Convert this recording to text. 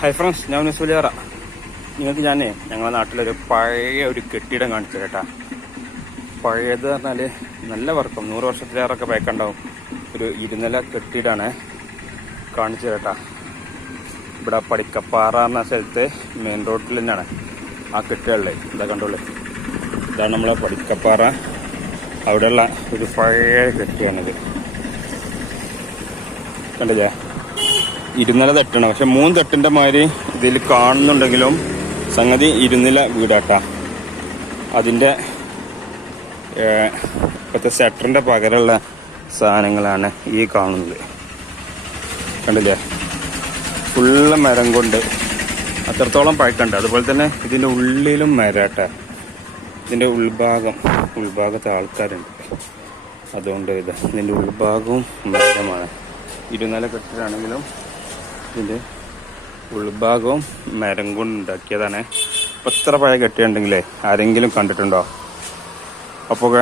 Hi friends, ഞാൻ സുലിയാറ. നിങ്ങൾക്ക് ഞങ്ങളുടെ നാട്ടിലൊരു പഴയ ഒരു കെട്ടിടം കാണിച്ചു കേട്ടാ. പഴയത് പറഞ്ഞാൽ നല്ല വർക്കം, 100 വർഷത്തിലേറൊക്കെ പഴക്കമുണ്ടാവും. ഒരു ഇരുനില കെട്ടിടമാണ് കാണിച്ചു കേട്ടാ. ഇവിടെ പടിക്കപ്പാറ എന്ന സ്ഥലത്ത് മെയിൻ റോഡിൽ തന്നെയാണ് ആ കെട്ടിടമുള്ളത്. ഇതാ കണ്ടോളൂ, ഇതാണ് നമ്മളെ പടിക്കപ്പാറ. അവിടെയുള്ള ഒരു പഴയ കെട്ടിയാണിത്. കണ്ടില്ലേ, ഇരുനില തട്ടാണ്. പക്ഷെ 3 തട്ടിൻ്റെ മാതിരി ഇതിൽ കാണുന്നുണ്ടെങ്കിലും സംഗതി ഇരുനില വീടാട്ടാ. അതിൻ്റെ ഇപ്പോഴത്തെ ഷട്ടറിൻ്റെ പകരമുള്ള സാധനങ്ങളാണ് ഈ കാണുന്നത്. കണ്ടില്ലേ, ഫുള്ള് മരം കൊണ്ട് അത്രത്തോളം പഴക്കമുണ്ട്. അതുപോലെ തന്നെ ഇതിൻ്റെ ഉള്ളിലും മരാട്ടാ. ഇതിൻ്റെ ഉൾഭാഗത്തെ ആൾക്കാരുണ്ട്. അതുകൊണ്ട് ഇതിൻ്റെ ഉൾഭാഗവും മരമാണ്. ഇരുനില കെട്ടിടാണെങ്കിലും ഇതിൻ്റെ ഉൾഭാഗവും മരം കൊണ്ട് ഉണ്ടാക്കിയതാണ്. ഇപ്പം ഇത്ര പഴയ കെട്ടിയുണ്ടെങ്കിലേ ആരെങ്കിലും കണ്ടിട്ടുണ്ടോ? അപ്പോൾ